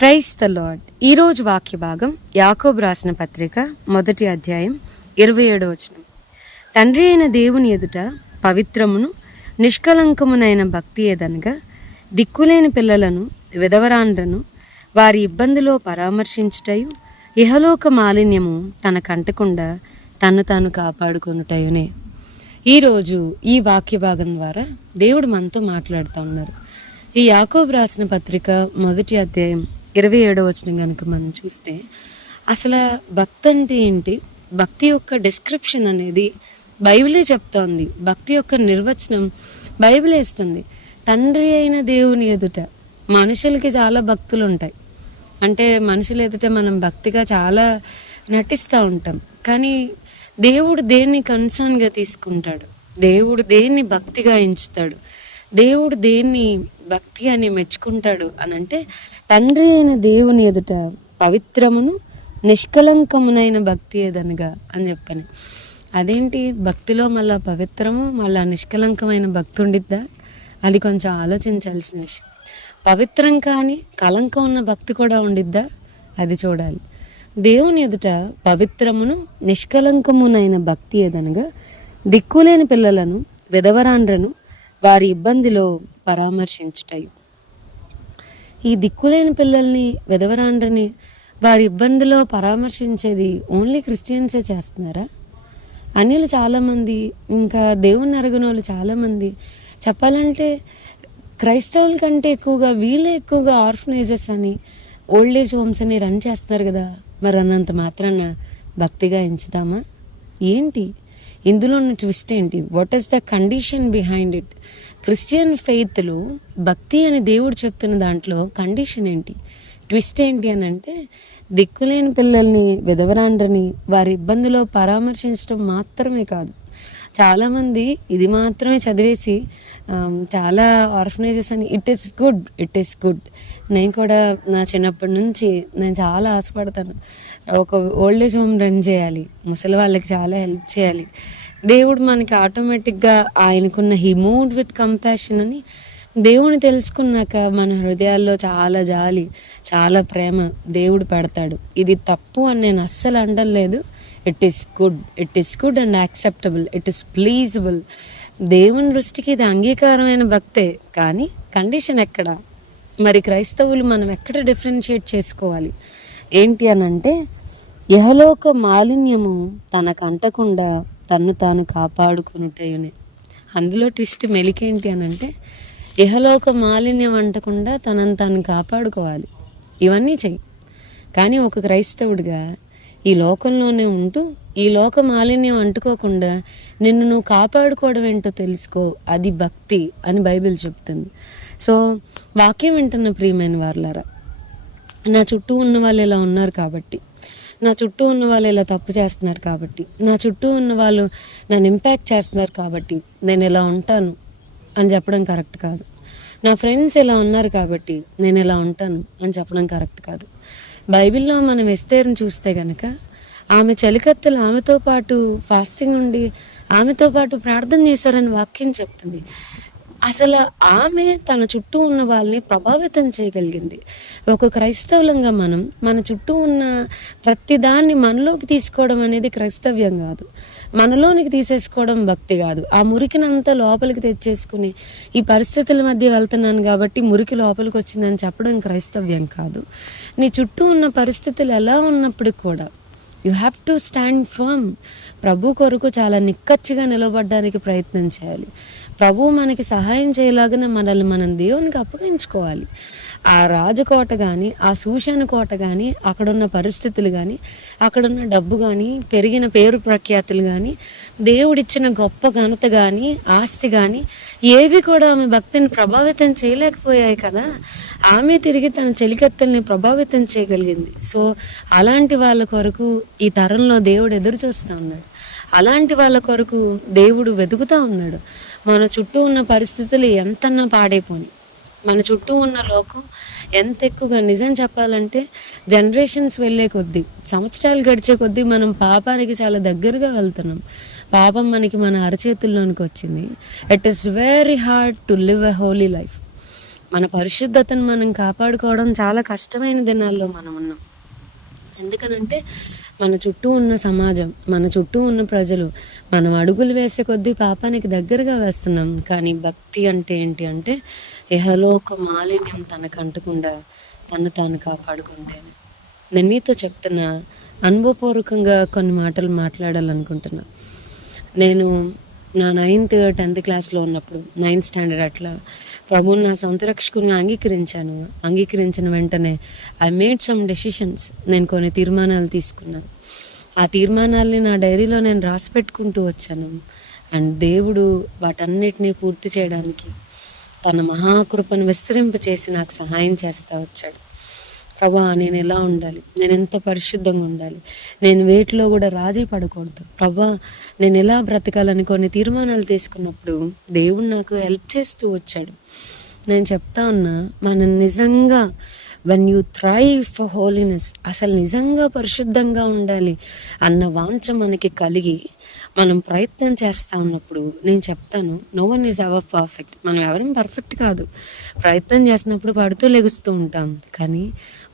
Praise the lord. ఈరోజు వాక్య భాగం యాకోబు రాసిన పత్రిక 1వ అధ్యాయం 27వ వచనం. తండ్రి అయిన దేవుని ఎదుట పవిత్రమును నిష్కలంకమునైన భక్తి ఏదనగా దిక్కులేని పిల్లలను విధవరాండ్రను వారి ఇబ్బందిలో పరామర్శించుటయు ఇహలోక మాలిన్యము తనకంటకుండా తను తాను కాపాడుకొనుటయునే. ఈరోజు ఈ వాక్య భాగం ద్వారా దేవుడు మనతో మాట్లాడుతూ ఉన్నారు. ఈ యాకోబు రాసిన పత్రిక 1వ అధ్యాయం 27వ వచనం కనుక మనం చూస్తే అసలు భక్తి అంటే ఏంటి, భక్తి యొక్క డిస్క్రిప్షన్ అనేది బైబిలే చెప్తోంది. భక్తి యొక్క నిర్వచనం బైబిలే ఇస్తుంది. తండ్రి అయిన దేవుని ఎదుట మనుషులకి చాలా భక్తులు ఉంటాయి. అంటే మనుషుల ఎదుట మనం భక్తిగా చాలా నటిస్తూ ఉంటాం. కానీ దేవుడు దేన్ని కన్సర్న్గా తీసుకుంటాడు, దేవుడు దేన్ని భక్తిగా ఎంచుతాడు, దేవుడు దేన్ని భక్తి అని మెచ్చుకుంటాడు అని అంటే తండ్రి అయిన దేవుని ఎదుట పవిత్రమును నిష్కలంకమునైన భక్తి ఏదనగా అని చెప్పని. అదేంటి భక్తిలో మళ్ళా పవిత్రము మళ్ళా నిష్కలంకమైన భక్తి ఉండిద్దా? అది కొంచెం ఆలోచించాల్సిన విషయం. పవిత్రం కానీ కలంకం ఉన్న భక్తి కూడా ఉండిద్దా? అది చూడాలి. దేవుని ఎదుట పవిత్రమును నిష్కలంకమునైన భక్తి ఏదనగా దిక్కులేని పిల్లలను విధవరాండ్రను వారి ఇబ్బందిలో పరామర్శించుటయు. ఈ దిక్కులేని పిల్లల్ని విధవరాండ్రని వారి ఇబ్బందిలో పరామర్శించేది ఓన్లీ క్రిస్టియన్సే చేస్తున్నారా? అన్యులు చాలామంది, ఇంకా దేవుని ఎరగని వాళ్ళు చాలామంది, చెప్పాలంటే క్రైస్తవుల కంటే ఎక్కువగా వీళ్ళే ఎక్కువగా ఆర్ఫనైజెస్ అని ఓల్డ్ ఏజ్ హోమ్స్ అని రన్ చేస్తున్నారు కదా. మరి అన్నంత మాత్రాన భక్తిగా ఎంచుతామా ఏంటి? ఇందులో ఉన్న ట్విస్ట్ ఏంటి? What is the condition behind it? Christian ఫెయిత్లో భక్తి అని దేవుడు చెప్తున్న దాంట్లో కండిషన్ ఏంటి, ట్విస్ట్ ఏంటి అని అంటే దిక్కులేని పిల్లల్ని విధవరాండ్రని వారి ఇబ్బందిలో పరామర్శించడం మాత్రమే కాదు. చాలామంది ఇది మాత్రమే చదివేసి చాలా ఆర్ఫనైజెస్ అని ఇట్ ఈస్ గుడ్. నేను కూడా నా చిన్నప్పటి నుంచి నేను చాలా ఆశపడతాను, ఒక ఓల్డ్ ఏజ్ హోమ్ రన్ చేయాలి, ముసలి వాళ్ళకి చాలా హెల్ప్ చేయాలి. దేవుడు మనకి ఆటోమేటిక్గా ఆయనకున్న హీ మూవ్డ్ విత్ కంపాషన్ అని దేవుని తెలుసుకున్నాక మన హృదయాల్లో చాలా జాలి, చాలా ప్రేమ దేవుడు పెడతాడు. ఇది తప్పు అని నేను అస్సలు అనలేదు. It is good and acceptable, it is pleasable. దేవుని దృష్టికి ఇది అంగీకారమైన భక్తే. కానీ కండిషన్ ఎక్కడ? మరి క్రైస్తవులు మనం ఎక్కడ డిఫరెన్షియేట్ చేసుకోవాలి ఏంటి అని అంటే యహలోక మాలిన్యము తనకు అంటకుండా తన్ను తాను కాపాడుకునుటయునే. అందులో ట్విస్ట్ మెలికేంటి అని అంటే ఇహలోక మాలిన్యం అంటకుండా తనను తాను కాపాడుకోవాలి. ఇవన్నీ చెయ్యి. కానీ ఒక క్రైస్తవుడిగా ఈ లోకంలోనే ఉంటూ ఈ లోక మాలిన్యం అంటుకోకుండా నిన్ను నువ్వు కాపాడుకోవడం ఏంటో తెలుసుకో, అది భక్తి అని బైబిల్ చెప్తుంది. సో వాక్యం వింటున్న ప్రియమైన వారులారా, నా చుట్టూ ఉన్న వాళ్ళు ఇలా ఉన్నారు కాబట్టి, నా చుట్టూ ఉన్న వాళ్ళు ఇలా తప్పు చేస్తున్నారు కాబట్టి, నా చుట్టూ ఉన్న వాళ్ళు నన్ను ఇంపాక్ట్ చేస్తున్నారు కాబట్టి నేను ఇలా ఉంటాను అని చెప్పడం కరెక్ట్ కాదు. నా ఫ్రెండ్స్ ఇలా ఉన్నారు కాబట్టి నేను ఇలా ఉంటాను అని చెప్పడం కరెక్ట్ కాదు. బైబిల్లో మనం ఎస్తేరుని చూస్తే కనుక ఆమె చలికత్తెలు ఆమెతో పాటు ఫాస్టింగ్ ఉండి ఆమెతో పాటు ప్రార్థన చేశారని వాక్యం చెప్తుంది. అసలు ఆమె తన చుట్టూ ఉన్న వాళ్ళని ప్రభావితం చేయగలిగింది. ఒక క్రైస్తవులంగా మనం మన చుట్టూ ఉన్న ప్రతిదాన్ని మనలోకి తీసుకోవడం అనేది క్రైస్తవ్యం కాదు. మనలోనికి తీసేసుకోవడం భక్తి కాదు. ఆ మురికినంతా లోపలికి తెచ్చేసుకుని ఈ పరిస్థితుల మధ్య వెళ్తున్నాను కాబట్టి మురికి లోపలికి వచ్చిందని చెప్పడం క్రైస్తవ్యం కాదు. నీ చుట్టూ ఉన్న పరిస్థితులు ఎలా ఉన్నప్పుడు కూడా you have to stand firm. ప్రభు కొరకు చాలా నిక్కచ్చిగా నిలబడడానికి ప్రయత్నం చేయాలి. ప్రభువు మనకి సహాయం చేయలాగిన మనల్ని మనం దేవునికి అప్పగించుకోవాలి. ఆ రాజకోట కానీ, ఆ సూషణ కోట కానీ, అక్కడున్న పరిస్థితులు కానీ, అక్కడున్న డబ్బు కానీ, పెరిగిన పేరు ప్రఖ్యాతులు కానీ, దేవుడిచ్చిన గొప్ప ఘనత కానీ, ఆస్తి కానీ ఏవి కూడా ఆమె భక్తిని ప్రభావితం చేయలేకపోయాయి కదా. ఆమె తిరిగి తన చెలికత్తెల్ని ప్రభావితం చేయగలిగింది. సో అలాంటి వాళ్ళ కొరకు ఈ తరంలో దేవుడు ఎదురు చూస్తూ ఉన్నాడు. అలాంటి వాళ్ళ కొరకు దేవుడు వెతుకుతూ ఉన్నాడు. మన చుట్టూ ఉన్న పరిస్థితులు ఎంతన్నా పాడైపోయి, మన చుట్టూ ఉన్న లోకం ఎంత ఎక్కువగా, నిజం చెప్పాలంటే జనరేషన్స్ వెళ్ళే కొద్దీ, సంవత్సరాలు గడిచే కొద్దీ మనం పాపానికి చాలా దగ్గరగా వెళ్తున్నాం. పాపం మనకి మన అరచేతుల్లోనికి వచ్చింది. It is very hard to live a Holi life. మన పరిశుద్ధతను మనం కాపాడుకోవడం చాలా కష్టమైన దినాల్లో మనం ఉన్నాం. ఎందుకనంటే మన చుట్టూ ఉన్న సమాజం, మన చుట్టూ ఉన్న ప్రజలు మనం అడుగులు వేసే కొద్దీ పాపానికి దగ్గరగా వేస్తున్నాం. కానీ భక్తి అంటే ఏంటి అంటే ఇహలోక మాలిన్యం తనకంటకుండా తను తాను కాపాడుకుంటేనే. నేను మీతో చెప్తున్నా, అనుభవపూర్వకంగా కొన్ని మాటలు మాట్లాడాలనుకుంటున్నా. నేను నా 9th 10th క్లాస్లో ఉన్నప్పుడు, 9th స్టాండర్డ్ అట్లా ప్రభువుని నా సొంత రక్షకునిగా అంగీకరించిన వెంటనే ఐ మేడ్ సమ్ డెసిషన్స్. నేను కొన్ని తీర్మానాలు తీసుకున్నాను. ఆ తీర్మానాల్ని నా డైరీలో నేను రాసి పెట్టుకుంటూ వచ్చాను. అండ్ దేవుడు వాటన్నిటినీ పూర్తి చేయడానికి తన మహాకృపను విస్తరింపచేసి నాకు సహాయం చేస్తూ వచ్చాడు. ప్రభా, నేను ఎలా ఉండాలి, నేను ఎంత పరిశుద్ధంగా ఉండాలి, నేను వేటిలో కూడా రాజీ పడకూడదు, ప్రభా నేను ఎలా బ్రతకాలని కొన్ని తీర్మానాలు తీసుకున్నప్పుడు దేవుడు నాకు హెల్ప్ చేస్తూ వచ్చాడు. నేను చెప్తా ఉన్నా, మనం నిజంగా when you thrive for holiness, అసలు నిజంగా పరిశుద్ధంగా ఉండాలి అన్న వాంఛ మనకి కలిగి మనం ప్రయత్నం చేస్తూ ఉన్నప్పుడు, నేను చెప్తాను, no one is ever perfect. మనం ఎవరం పర్ఫెక్ట్ కాదు. ప్రయత్నం చేసినప్పుడు పడుతూ లెగుస్తూ ఉంటాం. కానీ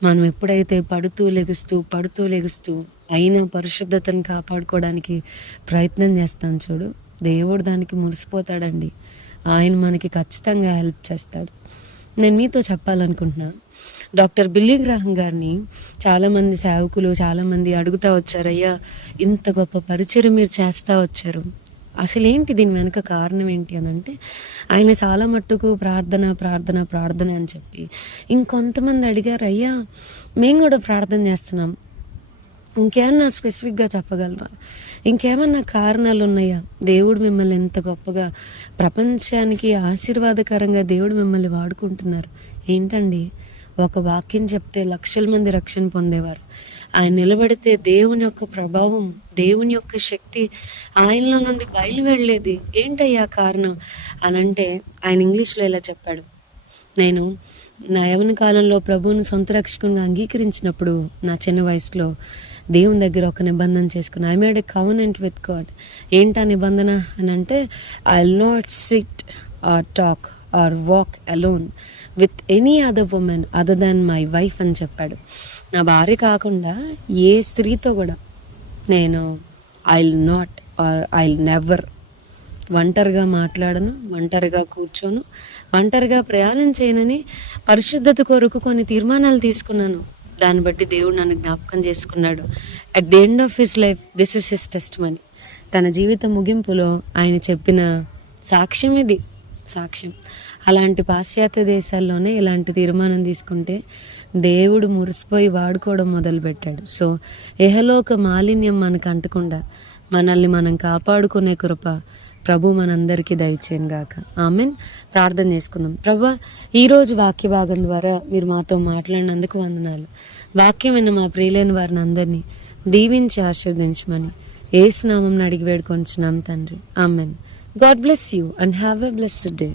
మనం ఎప్పుడైతే పడుతూ లెగుస్తూ అయిన పరిశుద్ధతను కాపాడుకోవడానికి ప్రయత్నం చేస్తాం చూడు, దేవుడు దానికి మురిసిపోతాడండి. ఆయన మనకి ఖచ్చితంగా హెల్ప్ చేస్తాడు. నేను మీతో చెప్పాలనుకుంటున్నా, డాక్టర్ బిల్లీ గ్రాహం గారిని చాలామంది సేవకులు చాలామంది అడుగుతూ వచ్చారు, అయ్యా ఇంత గొప్ప పరిచయం మీరు చేస్తూ వచ్చారు, అసలు ఏంటి దీని వెనుక కారణం ఏంటి అని అంటే, ఆయన చాలా మట్టుకు ప్రార్థన అని చెప్పి, ఇంకొంతమంది అడిగారు, అయ్యా మేము కూడా ప్రార్థన చేస్తున్నాం, ఇంకేమన్నా స్పెసిఫిక్గా చెప్పగలరా, ఇంకేమన్నా కారణాలు ఉన్నాయా, దేవుడు మిమ్మల్ని ఎంత గొప్పగా ప్రపంచానికి ఆశీర్వాదకరంగా దేవుడు మిమ్మల్ని వాడుకుంటున్నారు. ఏంటండి, ఒక వాక్యం చెప్తే లక్షల మంది రక్షణ పొందేవారు. ఆయన నిలబడితే దేవుని యొక్క ప్రభావం, దేవుని యొక్క శక్తి ఆయనలో నుండి బయలు వెళ్ళేది. ఏంటయ్యా కారణం అని అంటే, ఆయన ఇంగ్లీష్లో ఇలా చెప్పాడు, నేను నా యవ్వన కాలంలో ప్రభువుని సొంత రక్షకునిగా అంగీకరించినప్పుడు నా చిన్న వయసులో దేవుని దగ్గర ఒక నిబంధన చేసుకుని, I made a covenant with God. ఏంటా నిబంధన అని అంటే, I will not sit or talk or walk alone with any other women other than my wife అని చెప్పాడు. నా భార్య కాకుండా ఏ స్త్రీతో కూడా నేను I will not or I will never ఒంటరిగా మాట్లాడను, ఒంటరిగా కూర్చోను, ఒంటరిగా ప్రయాణం చేయనని పరిశుద్ధత కొరకు కొన్ని తీర్మానాలు తీసుకున్నాను. దాన్ని బట్టి దేవుడు నన్ను జ్ఞాపకం చేసుకున్నాడు. At the end of his life this is his testimony. తన జీవిత ముగింపులో ఆయన చెప్పిన సాక్ష్యం ఇది, సాక్ష్యం. అలాంటి పాశ్చాత్య దేశాల్లోనే ఇలాంటి తీర్మానం తీసుకుంటే దేవుడు మురిసిపోయి వాడుకోవడం మొదలుపెట్టాడు. సో ఇహలోక మాలిన్యం మనకు అంటకుండా మనల్ని మనం కాపాడుకునే కృప ప్రభు మనందరికీ దయచేయను గాక. ఆమెన్. ప్రార్థన చేసుకుందాం. ప్రభా, ఈరోజు వాక్య భాగం ద్వారా మీరు మాతో మాట్లాడినందుకు వందనాలు. వాక్యం విన్న మా ప్రియులైన వారిని అందరినీ దీవించి ఆశీర్వదించమని యేసు నామమున అడిగి వేడుకొంచున్నాం తండ్రి. Amen. God bless you and have a blessed day.